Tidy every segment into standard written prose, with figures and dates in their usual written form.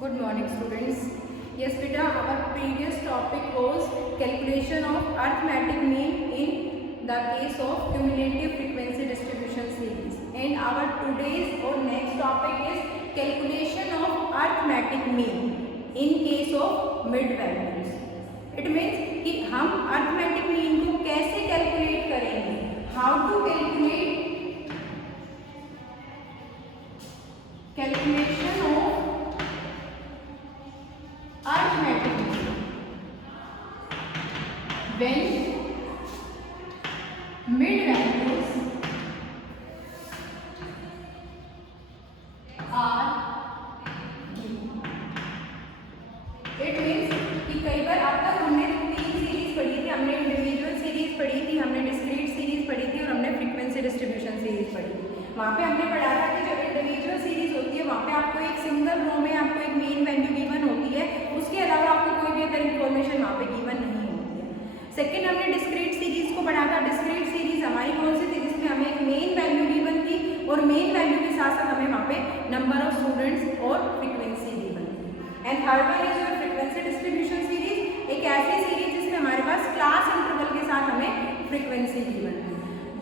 Good morning, students. Yes, beta, our previous topic was calculation of arithmetic mean in the case of cumulative frequency distribution series. And our today's or next topic is calculation of arithmetic mean in case of mid values. It means कि हम arithmetic mean को कैसे calculate करेंगे? How to calculate calculation of arithmetic mean when mid values are given. It means कि कई बार अब तक हमने तीन सीरीज पढ़ी थी, हमने इंडिविजुअल सीरीज पढ़ी थी, हमने डिस्क्रीट सीरीज पढ़ी थी और हमने फ्रीक्वेंसी डिस्ट्रीब्यूशन सीरीज पढ़ी थी। वहाँ पे हमने पढ़ा था कि जब इंडिविजुअल सीरीज होती है वहाँ पे आपको एक सिंगल रो में आपको एक मेन वैल्यू गिवन होती है, उसके अलावा आपको कोई भी अदर इन्फॉर्मेशन वहाँ पे गिवन नहीं होती है। सेकंड हमने डिस्क्रीट सीरीज को पढ़ा था। डिस्क्रीट सीरीज हमारी कौन सी थी? जिसमें हमें एक मेन वैल्यू गिवन थी और मेन वैल्यू के साथ साथ हमें वहाँ पे नंबर ऑफ स्टूडेंट्स और फ्रीक्वेंसी गिवन थी। And third one is your frequency distribution series, एक ऐसी सीरीज जिसमें हमारे पास क्लास इंटरवल के साथ हमें फ्रीक्वेंसी गिवन थी।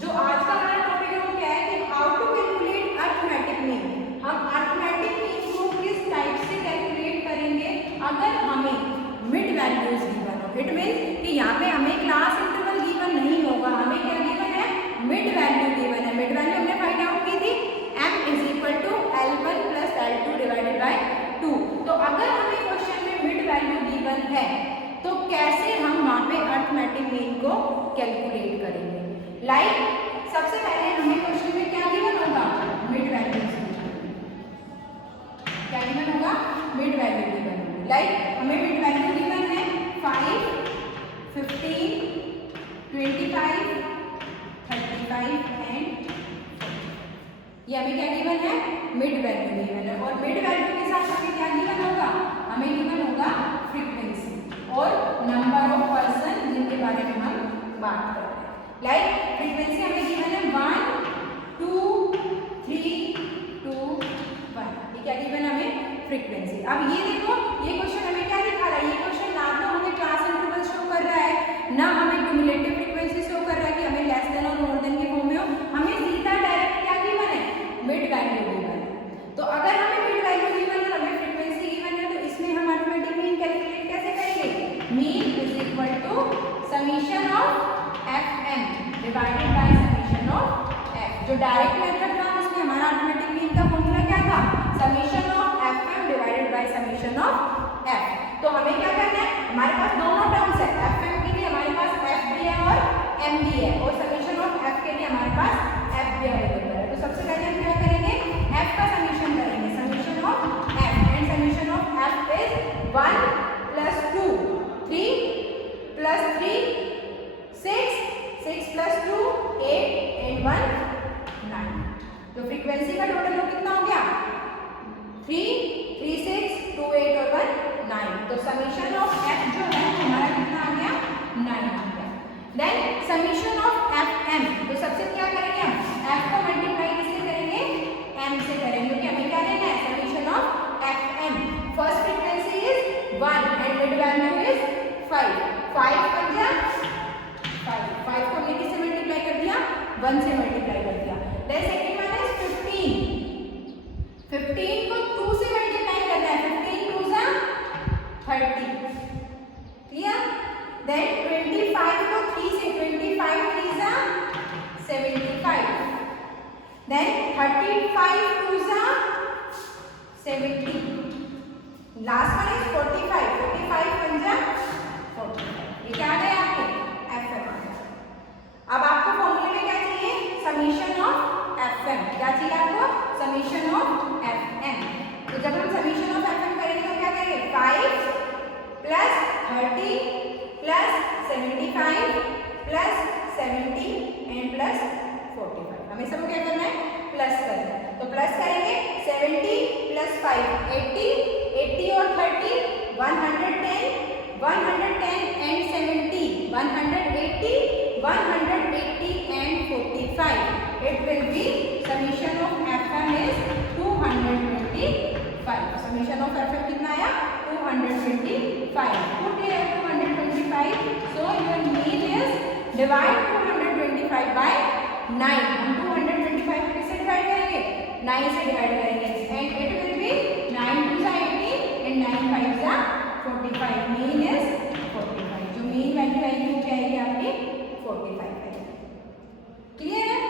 जो आज का हमारा टॉपिक है वो क्या है कि how to calculate arithmetic mean. हम अरिथमेटिक मीन को किस टाइप से कैलकुलेट करेंगे अगर हमें मिड वैल्यूज गिवन हो। इट मींस कि यहाँ पे हमें क्लास इंटरवल गिवन नहीं होगा, हमें क्या गिवन है? मिड वैल्यू गिवन है। मिड वैल्यू हमने फाइंड आउट की थी m = L1 + L2 / 2। तो अगर हमें क्वेश्चन में मिड वैल्यू गिवन है तो कैसे हम वहाँ पे अरिथमेटिक मीन को कैलकुलेट करेंगे? सबसे पहले हमें क्वेश्चन में क्या गिवन होगा? Mid value. क्या गिवन होगा? मिड वैल्यू गिवन होगा। हमें मिड वैल्यू गिवन है 5, 15, 25, 35 एंड ये हमें क्या गिवन है? मिड वैल्यू गिवन है। और मिड वैल्यू के साथ हमें क्या गिवन होगा? हमें गिवन होगा फ्रीक्वेंसी और नंबर ऑफ पर्सन जिनके बारे में हम बात कर रहे हैं। फ्रीक्वेंसी हमें गिवन है 1, 2, 3, 2, 1। ये क्या गिवन है हमें? फ्रीक्वेंसी। अब ये देखो, ये क्वेश्चन हमें क्या दिखा रहा है? ये क्वेश्चन ना तो हमें क्लास इंटरवल शो कर रहा है, ना हमें क्यूमुलेटिव फ्रीक्वेंसी शो कर रहा है कि हमें लेस देन और मोर देन के फॉर्म में हो। हमें सीधा डायरेक्ट क्या गिवन है? मिड वैल्यू गिवन है। तो अगर हमें मिड वैल्यू गिवन है और हमें फ्रीक्वेंसी गिवन है तो इसमें हम अरिथमेटिक मीन कैलकुलेट कैसे करेंगे? Mean = summation of fm divided by summation of f। जो डायरेक्ट मेथड था उसमें हमारा अरिथमेटिक मीन का फॉर्मूला क्या था? Summation of fm divided by summation of f। तो हमें क्या करना है? हमारे पास दोनों टर्म्स है, fm के लिए हमारे पास f भी है और m भी है और समीशन ऑफ f के लिए हमारे पास f भी अवेलेबल है। तो सबसे पहले हम क्या करेंगे? f का समीशन करेंगे, summation of f and summation of f is 1 + 2 3 + 3 6 6 + 2 8 and 1 9। तो फ्रीक्वेंसी का टोटल कितना हो गया? 3 3 6 2 8 और 1 9। तो समीशन ऑफ f जो है हमारा कितना आ गया? 9 आ गया। देन समीशन ऑफ fm, तो सबसे क्या करेंगे हम? f को मल्टीप्लाई किससे करेंगे? m से करेंगे क्योंकि हमें क्या लेना है? Summation of fm। First frequency is 1 and mid value is 5। 5 बन गया 5 को हमने किससे मल्टीप्लाई कर दिया? 1 से मल्टीप्लाई कर दिया। Then second one is 15। 15 को 2 से मल्टीप्लाई करना है, 15 2 सा 30। क्लियर? देन 25 को 3 से, 25 3 सा 75। देन 35 2 सा 70। Last one is 45। 45 बन जा 45। ये क्या आ गया आपके? fm। अब आपको फॉर्मूले में क्या चाहिए? Summation of fm। क्या चाहिए आपको? Summation of fm। तो जब हम समीशन ऑफ fm करेंगे तो क्या करेंगे? 5 + 30 + 75 + 70 एंड + 45। हमें सब क्या करना है? प्लस करना है। तो प्लस करेंगे 70 + 5 80 80 और 30 110 110 and 70 180 180 and 45. It will be summation of fm is 225. Summation of fm कितना 225. Put here 225. So your mean is divide 225 by 9. हम 225 को किससे डिवाइड करेंगे? 9 से डिवाइड करेंगे. And it will be 9 2 is 18 and 9 5 is 45. Mean is 45. जो mean value क्या आएगी आपकी? 45 है. क्लियर है?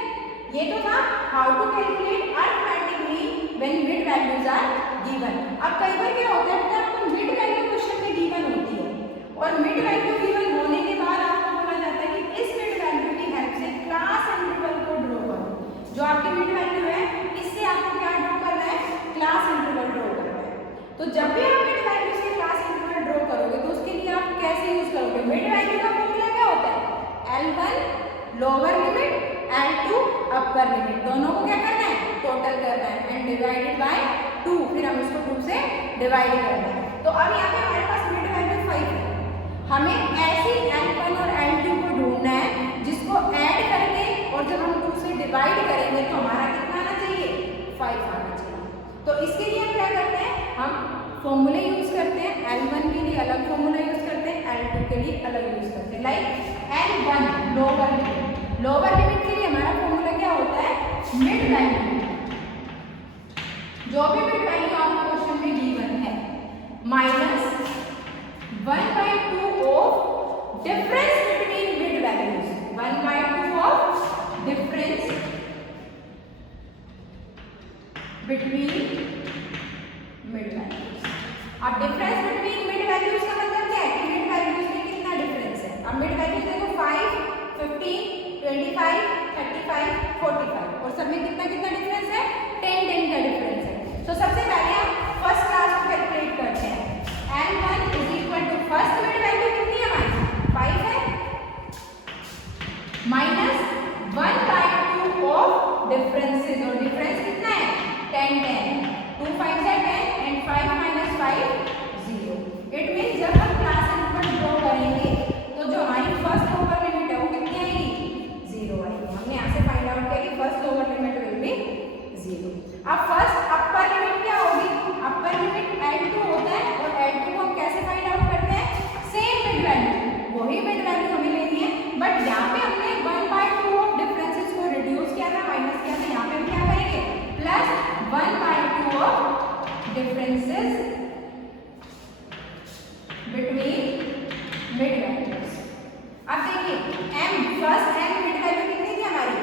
ये तो था how to calculate arithmetic mean when mid values are given. अब कई बार क्या होता है कि आपको मिड वैल्यू क्वेश्चन में गिवन होती है और मिड वैल्यू गिवन होने के बाद आपको बोला जाता है कि इस मिड वैल्यू की हेल्प से क्लास इंटरवल को ड्रॉ करो. जो आपकी मिड वैल्यू है इससे आपको क्या ड्रॉ करना है? क्लास इंटरवल ड्रॉ करना है. तो जब भी आप मिड वैल्यू से क्लास इंटरवल ड्रॉ करोगे तो उसके लिए आप कैसे यूज करोगे? मिड वैल्यू का फॉर्मूला क्या होता है? L1 lower limit L2 upper limit. दोनों को क्या करना है? टोटल करना है एंड डिवाइडेड बाय 2. फिर हम इसको 2 से डिवाइड करना है. तो अब यहाँ पे हमारे पास मिड वैल्यू 5 है. हमें ऐसी L1 और L2 को ढूंढना है जिसको ऐड करके और जब हम 2 से डिवाइड करेंगे तो हमारा कितना आना चाहिए? 5 आना चाहिए. तो इसके लिए हम क्या करते हैं? हम फॉर्मूले यूज करते हैं. L1 के लिए अलग फॉर्मूला यूज करते हैं, L2 के लिए अलग यूज करते हैं. Like L1 lower limit. Lower limit के लिए हमारा फॉर्मूला क्या होता है? Mid value. जो भी मिड वैल्यू आपको क्वेश्चन में गिवन है minus 1/2 of difference between mid values. 1/2 of difference between mid values. अब डिफरेंस बिटवीन मिड वैल्यूज का मतलब क्या है कि मिड वैल्यूज में कितना डिफरेंस है. अब मिड वैल्यूज देखो 5, 15, 25, 35, 45 और सब में कितना कितना डिफरेंस है? 10 का डिफरेंस है. तो सबसे पहले हम फर्स्ट क्लास को कैलकुलेट करते हैं. L1 is equal to first mid value कितनी है हमारी? 5 है माइनस 1/2 ऑफ डिफरेंसेस. और डिफरेंस कितना है? 10. 2 5 है 10 एंड 5 minus 5 0. इट मीन जब हम क्लास इंटरवल ड्रॉ करेंगे तो जो हमारी फर्स्ट लोअर लिमिट है वो कितनी आएगी? 0 आएगी. हमने यहाँ से फाइंड आउट किया कि first lower limit will B 0. अब फर्स्ट अपर लिमिट क्या होगी? अपर लिमिट L2 होता है और L2 को हम कैसे फाइंड आउट करते हैं? सेम मिड वैल्यू, वही मिड वैल्यू हमें लेनी है. बट यहाँ पे हमने 1/2 ऑफ डिफरेंसेस को रिड्यूस किया था, माइनस किया था. यहाँ पे हम क्या करेंगे? Plus 1/2 of differences between mid values. अब देखिए m first m mid value कितनी थी हमारी?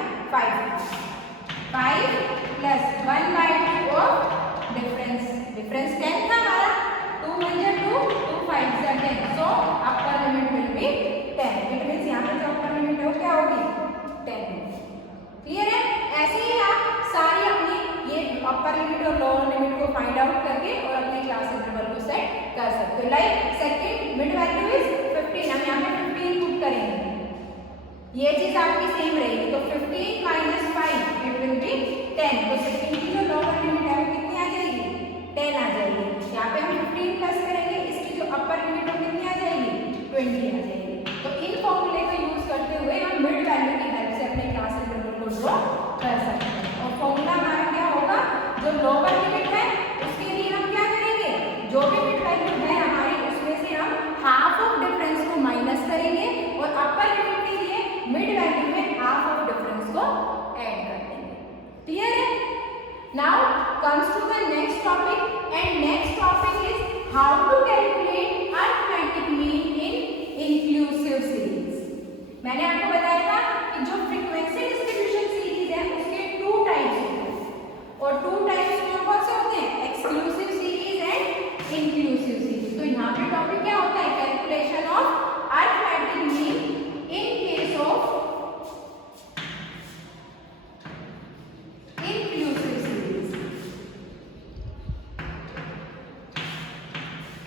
5 प्लस 1/2 ऑफ डिफरेंस. डिफरेंस 10 था हमारा. 2 1 जा 2, 2 5 जा 10. So upper limit will be 10. It means यहाँ पे जो अपर लिमिट है वो क्या होगी? 10. क्लियर है? ऐसे ही आप सारी अपनी ये अपर लिमिट और लोअर लिमिट को फाइंड आउट करके और अपने क्लास इंटरवल को सेट कर सकते हो. Like second mid value is 15. हम यहाँ पे 15 पुट करेंगे. ये चीज आपकी सेम रहेगी. तो 15 minus 5 इट विल बी 10. तो 15 की जो लोअर लिमिट है वो कितनी आ जाएगी? 10 आ जाएगी. यहाँ पे हम 15 प्लस करेंगे, इसकी जो अपर लिमिट है कितनी आ जाएगी? 20 आ जाएगी. तो इन फॉर्मूले का यूज करते हुए हम मिड वैल्यू की हेल्प से अपने क्लास इंटरवल को ड्रॉ कर सकते हैं. और फॉर्मूला हमारा क्या होगा? जो लोअर लिमिट है उसके लिए हम क्या करेंगे? जो भी मिड वैल्यू है हमारी उसमें से हम हाफ ऑफ डिफरेंस को माइनस करेंगे और अपर लिमिट के लिए मिड वैल्यू में हाफ ऑफ डिफरेंस को ऐड कर देंगे. क्लियर है? Now comes to the next topic and next topic is how to calculate arithmetic mean in inclusive series. मैंने आपको बताया था कि जो फ्रीक्वेंसी डिस्ट्रीब्यूशन सीरीज है उसके 2 टाइप्स होते हैं और 2 टाइप्स कौन से होते हैं? Exclusive series and inclusive series. तो यहाँ पे टॉपिक क्या होता है? Calculation of arithmetic mean in case of inclusive series.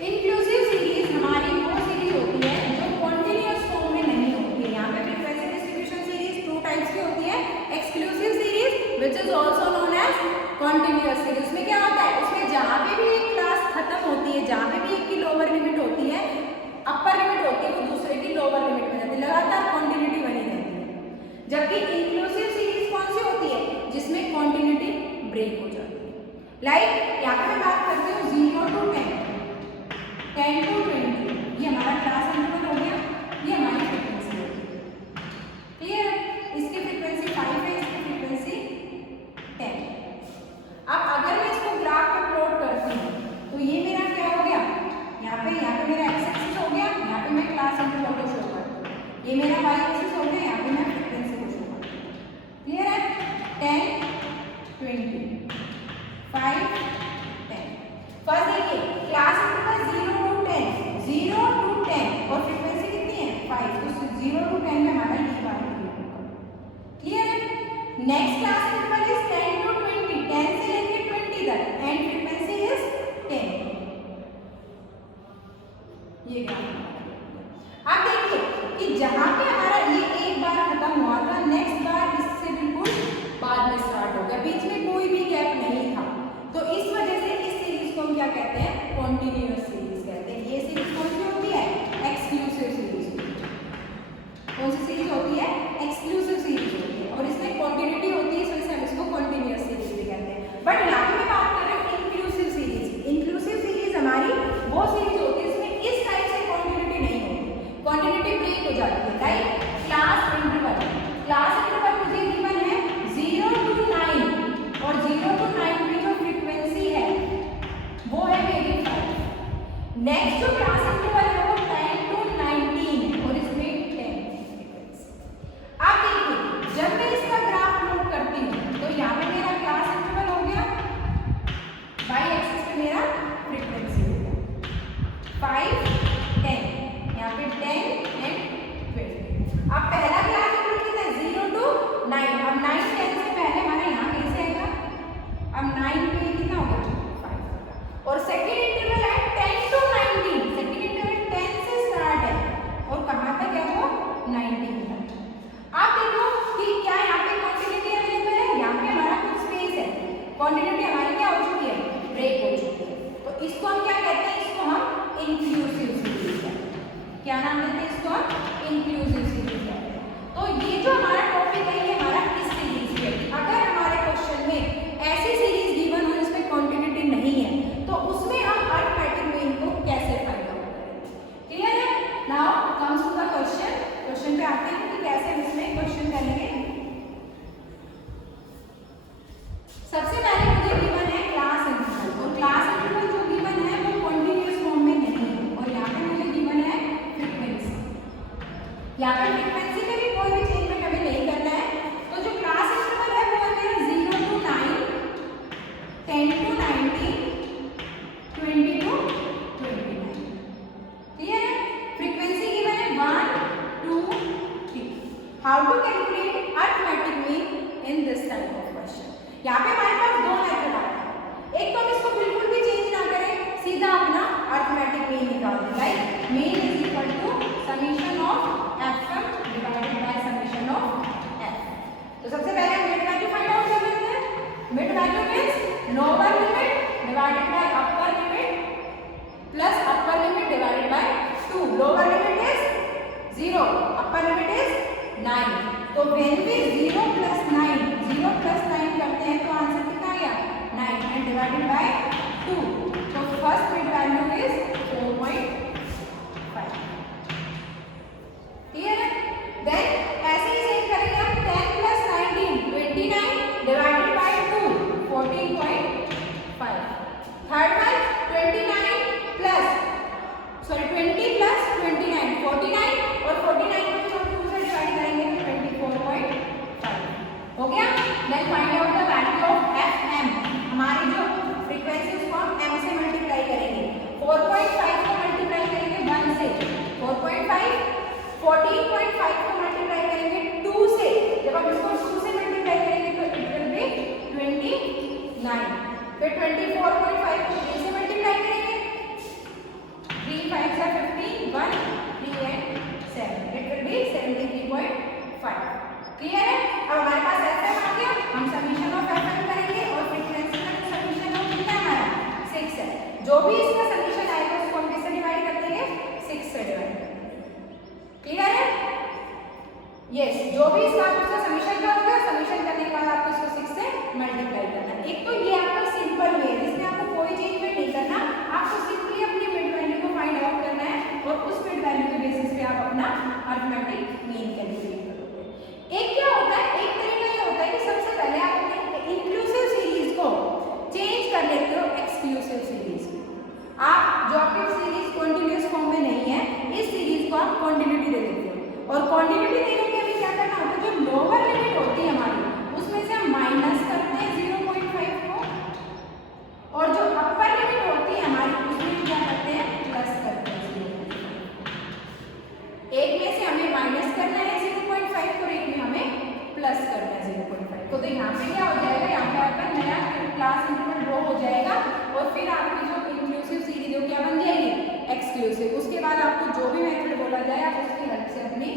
Inclusive series हमारी वो सीरीज होती है जो continuous form में नहीं होती है. यहाँ पे frequency distribution series 2 टाइप्स की होती है. Exclusive series which is also known as continuous series. उसमें क्या होता है? उसमें जहाँ पे भी एक क्लास खत्म होती है, जहाँ पे भी एक की लोअर लिमिट होती है, अपर लिमिट होती है, वो दूसरे की लोअर लिमिट में जाती है. लगातार कॉन्टिन्यूटी बनी रहती है. जबकि इंक्लूसिव सीरीज कौन सी होती है? जिसमें कॉन्टिन्यूटी ब्रेक हो जाती है. लाइक यहाँ पे मैं बात करती हूँ 0 to 10. 10 to 20, ये हमारा क्लास इंटरवल हो गया, ये हमारी फ्रीक्वेंसी होगी। क्लियर है? इसकी फ्रीक्वेंसी 5 है, इसकी फ्रीक्वेंसी 10। अब अगर मैं इसको ग्राफ पे प्लॉट करती हूँ तो ये मेरा क्या हो गया, यहाँ पे मेरा एक्स एक्सिस हो गया, यहाँ पे मैं क्लास इंटरवल को शो करती हूँ, ये मेरा वाई एक्सिस हो गया, यहाँ पे मैं फ्रीक्वेंसी को शो करती हूँ। क्लियर है? 10 20 5 10। फर्स्ट देखिए क्लास इंटरवल 0 to 10 और फ्रीक्वेंसी कितनी है 5, तो 0 to 10 में हमारा ये बात होगा। क्लियर है? Next class interval is 10 to 20, 10 से लेके 20 तक एंड फ्रीक्वेंसी इज 10। ये आप देखिए कि जहां पे हमारा ये एक बार खत्म हुआ था, नेक्स्ट बार इससे बिल्कुल बाद में स्टार्ट हो गया, बीच में कोई भी गैप नहीं था, तो इस वजह से इस सीरीज को हम क्या कहते हैं, कॉन्टिन्यूअस सीरीज कहते हैं। ये सीरीज कौन सी होती है, एक्सक्लूसिव सीरीज। कौन सी सीरीज होती है, एक्सक्लूसिव सीरीज होती है, और इसमें कॉन्टिन्यूटी होती है, इस वजह से हम इसको कॉन्टिन्यूअस सीरीज भी कहते हैं। बट यहाँ पे मैं बात कर रहा हूँ इंक्लूसिव सीरीज। इंक्लूसिव सीरीज हमारी वो सीरीज होती है इसमें इस टाइप से कॉन्टिन्यूटी नहीं होती, कॉन्टिन्यूटी ब्रेक हो जाती है, राइट। क्लास इंटरवल मुझे गिवन है 0 to 9 और 0 to 9 की जो फ्रीक्वेंसी है वो है मेरी 5। नेक्स्ट जो क्लास इंटरवल है वो 10 to 19 और इसमें 10 फ्रीक्वेंसी। आप देखिए जब मैं इसका ग्राफ प्लॉट करती हूँ तो यहाँ पे मेरा क्लास इंटरवल हो गया, वाई एक्सिस पे मेरा फ्रीक्वेंसी हो गया 5 10, यहाँ पे 10 एंड 20। अब पहला क्लास इंटरवल कितना है 0 to 9, अब 9 10 से पहले हमारे यहाँ कैसे आएगा, अब 9 पे कितना होगा 5 होगा। और सेकंड इंटरवल है 10 to 19, सेकंड इंटरवल 10 से स्टार्ट है और कहाँ तक है वो 19 तक। आप देखो कि क्या यहाँ पे कॉन्टिन्यूटी अवेलेबल है, यहाँ पे हमारा कुछ स्पेस है, कॉन्टिन्यूटी हमारी क्या हो चुकी है, ब्रेक हो चुकी है, तो इसको हम क्या कहते हैं, इसको हम इंक्लूसिव सीरीज कहते हैं। क्या नाम देते हैं इसको, हम इंक्लूसिव सीरीज कहते हैं। तो ये जो हमारा टॉपिक है ये हमारा किस सीरीज है, अगर हमारे क्वेश्चन में ऐसी सीरीज गिवन हो जिसमें कॉन्टिन्यूटी नहीं है तो उसमें हम अरिथमेटिक मीन को कैसे फाइंड आउट करेंगे। क्लियर है? Now comes to the question पे आते हैं कि कैसे हम इसमें क्वेश्चन करेंगे। सबसे पहले मुझे गिवन है क्लास इंटरवल, और क्लास इंटरवल जो गिवन है वो कॉन्टिन्यूअस फॉर्म में नहीं है, और यहाँ पे मुझे गिवन है फ्रीक्वेंसी। यहाँ पे फ्रीक्वेंसी में भी कोई भी चेंजमेंट हमें नहीं करना है, तो जो क्लास इंटरवल है वो है मेरा 0 to 9, 10 to 19, 20 to 29। क्लियर है? फ्रीक्वेंसी गिवन है 1 2 3। How to calculate arithmetic mean in this type of question. यहाँ पे हमारे पास दो मेथड आते हैं, एक तो हम इसको बिल्कुल भी चेंज ना करें, सीधा अपना अरिथमेटिक मीन निकाल दें, right. Mean is equal to summation of fm divided by summation of f। तो सबसे पहले मिड वैल्यू फाइंड आउट कर लेते हैं। Mid value means lower limit divided by upper limit plus upper limit divided by 2। Lower limit is 0, upper limit is 9। तो when we 0 plus 9 करते हैं तो आंसर कितना आ गया 9 एंड डिवाइडेड बाय 2। तो first mid value is 4.5। Clear है? Then ऐसे ही same करेंगे हम 10 plus 19 29 divided by 2 14.5। Third one 20 plus 29 49 और 49 को हम 2 से डिवाइड करेंगे तो 24.5 हो गया। Then find out the value of fm। हमारी जो फ्रीक्वेंसी उसको हम m से मल्टीप्लाई करेंगे। 4.5 को मल्टीप्लाई करेंगे 1 से 4.5, 14.5 को मल्टीप्लाई करेंगे 2 से, जब हम इसको 2 से मल्टीप्लाई करेंगे तो इट विल बी 29। फिर 24.5 को 3 से मल्टीप्लाई करेंगे, 3 5 से 15 1 3 and 7, it will be 73.5। Clear है? अब हमारे पास fm आ गया, हम समीशन ऑफ fm करेंगे और फ्रीक्वेंसी का जो समीशन ऑफ कितना है हमारा 6 है। जो भी इसका समीशन आएगा उसको हम किससे डिवाइड कर देंगे 6 से डिवाइड कर देंगे। क्लियर है? यस, जो भी इसका आपका समीशन का होगा, समीशन करने के बाद आपको इसको 6 से मल्टीप्लाई करना है। एक तो ये आपका सिंपल वे है जिसमें आपको कोई चेंजमेंट नहीं करना, आपको सिंपली अपनी मिड वैल्यू को फाइंड क्वांटिटी देने के लिए क्या करना होता है, जो लोअर लिमिट होती है हमारी उसमें से हम माइनस करते हैं 0.5 को, और जो अपर लिमिट होती है हमारी उसमें क्या करते हैं, प्लस करते हैं 0.5। एक में से हमें माइनस करना है 0.5 और एक में हमें प्लस करना है 0.5 को। तो यहाँ पे क्या हो जाएगा, यहाँ पे आपका नया क्लास इंटरवल ड्रॉ हो जाएगा और फिर आपकी जो इंक्लूसिव सीरीज हो क्या बन जाएगी, एक्सक्लूसिव। उसके बाद आपको जो भी मेथड बोला जाए आप उसकी हेल्प से अपनी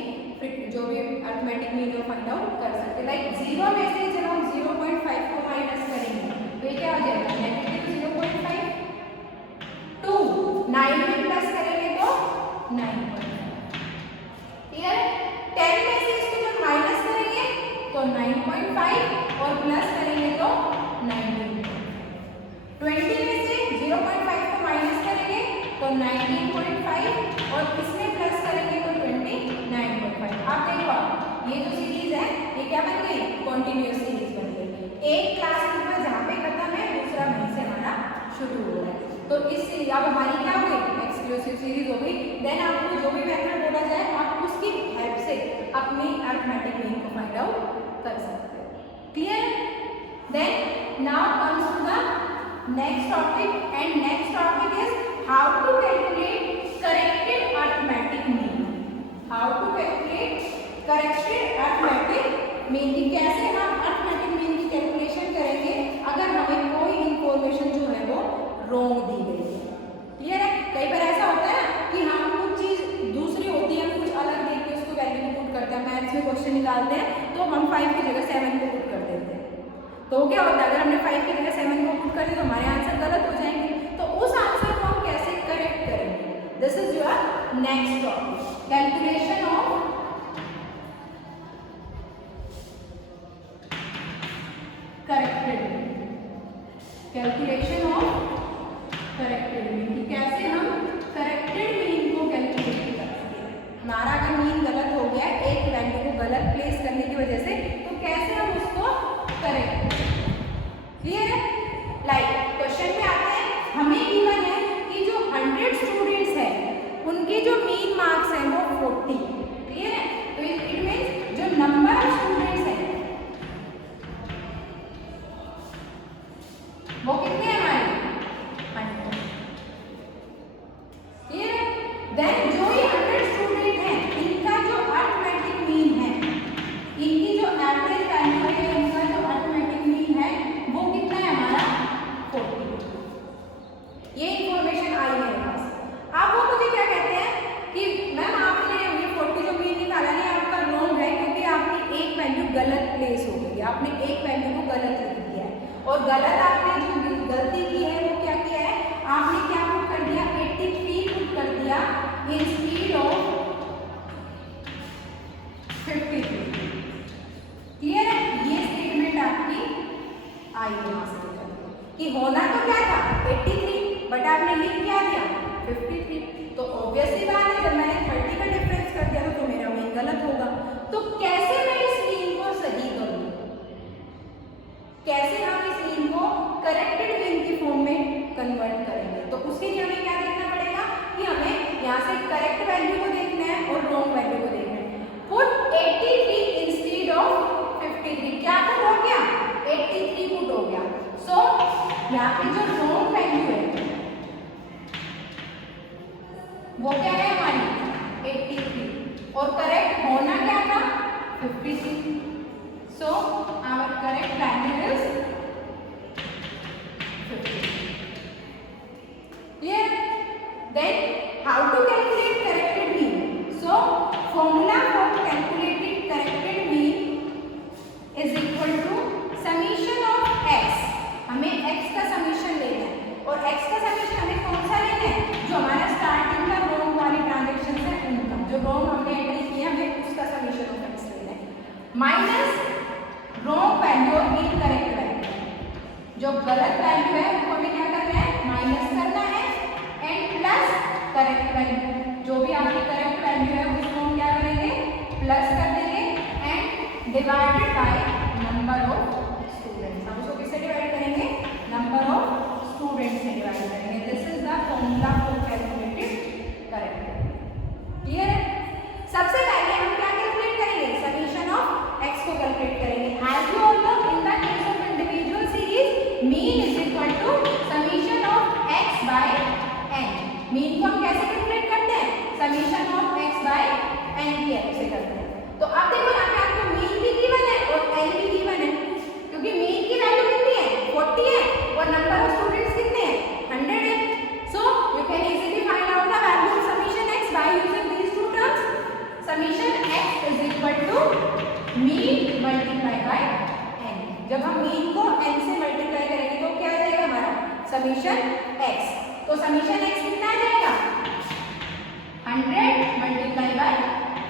जो भी अरिथमेटिक मीन को फाइंड आउट कर सकते हैं। लाइक 0 में से जब हम 0.5 को माइनस करेंगे तो ये क्या हो जाएगा, नेगेटिव 0.5। 2 9 में प्लस करेंगे तो 9.5। क्लियर है। 10 में से इसको जब माइनस करेंगे तो 9.5 और प्लस करेंगे तो 19.5। 20 में से 0.5 को माइनस करेंगे तो 19.5 और इसमें प्लस करेंगे तो 29.5। आप देखो ये जो सीरीज है ये क्या बन गई, कॉन्टिन्यूअस सीरीज बन गई। एक क्लास में जहाँ पे खत्म है दूसरा वहीं से हमारा शुरू हो रहा है। तो इस सीरीज अब हमारी क्या हो गई, एक्सक्लूसिव सीरीज हो गई। देन आपको जो भी मेथड बोला जाए आप उसकी हेल्प से अपनी अरिथमेटिक मीन को फाइंड आउट कर सकते हो। Clear. Then now comes to the next topic and next topic is how to calculate corrected arithmetic mean. How to calculate corrected arithmetic mean, की कैसे हम अरिथमेटिक मीन की कैलकुलेशन करेंगे अगर हमें कोई इंफॉर्मेशन जो है वो रॉन्ग दी गई है। क्लियर है। कई बार ऐसा होता है कि हम कुछ चीज दूसरी होती है, कुछ अलग देख के उसको वैल्यू को पुट करते हैं। मैथ्स में क्वेश्चन निकालते हैं तो हम 5 की जगह 7 को पुट कर देते हैं। तो क्या होता है, अगर हमने 5 की जगह 7 को पुट कर दिया तो हमारे आंसर गलत हो जाएंगे। तो उस आंसर को हम कैसे करेक्ट करेंगे, this is your next topic, calculation of corrected mean. Calculation of corrected mean, कैसे हम करेक्टेड मीन को कैलकुलेट करते हैं। हमारा अगर मीन गलत हो गया एक वैल्यू को गलत प्लेस करने की वजह से, तो कैसे हम उसको करेक्ट करें। क्लियर है। लाइक क्वेश्चन में आते हैं, हमें गिवन है कि जो 100 स्टूडेंट्स हैं उनके जो मीन मार्क्स हैं वो 40। क्लियर है। तो इट मीन्स जो नंबर ऑफ स्टूडेंट्स हैं वो कितने हैं हमारे 100। क्लियर है। देन जो ये 100 स्टूडेंट हैं इनका जो अरिथमेटिक मीन है, इनकी जो एवरेज वैल्यू है, इनका जो अरिथमेटिक मीन है वो कितना है हमारा 40। ये इंफॉर्मेशन आई मेरे पास। अब वो मुझे क्या कहते हैं कि मैम आपने ये 40 जो मीन निकाला नहीं आपका रॉन्ग है, क्योंकि आपकी एक वैल्यू गलत प्लेस हो गई, आपने एक वैल्यू को गलत लिख दिया है। और गलत आपने जो गलती की है वो क्या किया है, आपने क्या पुट कर दिया, 83 पुट कर दिया इंस्टेड ऑफ 53। क्लियर है। ये स्टेटमेंट आपकी आई है कि होना तो क्या था 83 बट आपने लिख क्या दिया 53। तो ऑब्वियसली बात है जब मैंने 30 का डिफरेंस कर दिया तो मेरा मीन गलत होगा। तो कैसे मैं इस मीन को सही करूँ, कैसे हम इस मीन को करेक्टेड मीन की फॉर्म में कन्वर्ट करेंगे। तो उसके लिए हमें क्या देखना पड़ेगा कि हमें यहाँ से करेक्ट वैल्यू को देखना है और रॉन्ग वैल्यू को देखना है। Put 83 instead of 53। क्या पुट हो गया, 83 पुट हो गया। सो यहाँ पे जो रॉन्ग वैल्यू है वो क्या है हमारी 83 और करेक्ट होना क्या था 53। So our correct value is 50. Clear? Then how to calculate corrected mean? So formula for calculating corrected mean is equal to summation of x. हमें x का समीशन लेना है और x का समीशन हमें कौन सा लेना है, जो हमारा स्टार्टिंग का रॉन्ग वाली ट्रांजेक्शन है उनका, जो रॉन्ग हमने एंट्री किया हमें उसका समीशन ऑफ x लेना है, माइनस रॉन्ग वैल्यू और इनकरेक्ट वैल्यू। जो गलत वैल्यू है उसको हमें क्या करना है, माइनस करना है एंड प्लस करेक्ट वैल्यू। जो भी आपकी करेक्ट वैल्यू है उसको हम क्या करेंगे, प्लस कर देंगे and divided by number of students. हम उसको किससे डिवाइड करेंगे, नंबर ऑफ स्टूडेंट्स से डिवाइड करेंगे। This is the formula for calculated correct. Clear है। सबसे पहले हम क्या समीशन x, तो समीशन x कितना आ जाएगा 100 multiply by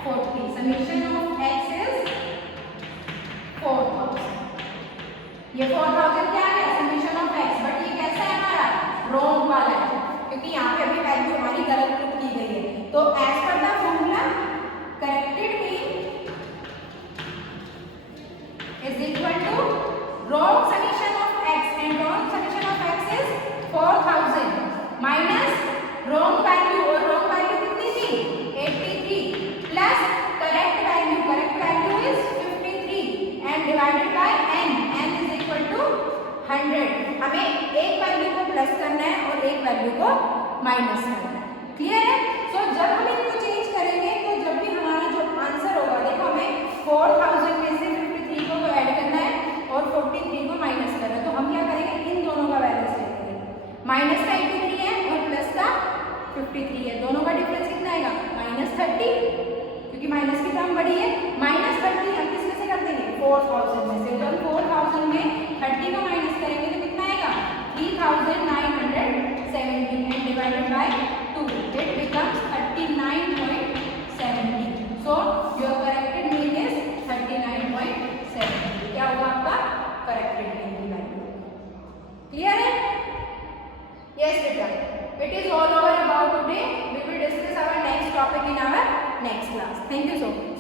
40, summation of x is 4000। ये 4000 क्या है समीशन ऑफ x, बट ये कैसा है हमारा रॉन्ग वाला है क्योंकि यहाँ पे अभी वैल्यू हमारी गलत पुट की गई है। तो as per the formula corrected mean is equal to wrong summation of x, and wrong summation of x is 4000 minus wrong value, और wrong value कितनी थी 83 plus correct value is 53 and divided by n is equal to 100। हमें एक value को plus करना है और एक वैल्यू को माइनस करना है, क्लियर है। सो जब हम इनको चेंज करेंगे तो जब भी हमारा जो आंसर होगा, देखो हमें 4000 में से 53 को ऐड करना है और 43 को माइनस करना है, तो हम क्या करेंगे इन दोनों का वैल्यूज लेंगे, माइनस का 83 है और प्लस का 53 है, दोनों का डिफरेंस कितना आएगा -30 क्योंकि माइनस की टर्म बड़ी है, -30 हम किसमें से कर देंगे 4000 में से, जब 4000 में 30 को माइनस करेंगे तो कितना आएगा 3970 and divided by 2 it becomes 39.70। So your corrected mean is 39.70, क्या होगा आपका करेक्टेड मीन की वैल्यू, क्लियर है। यस बेटा, it is all over about today, we will discuss our next topic in our next class. Thank you so much.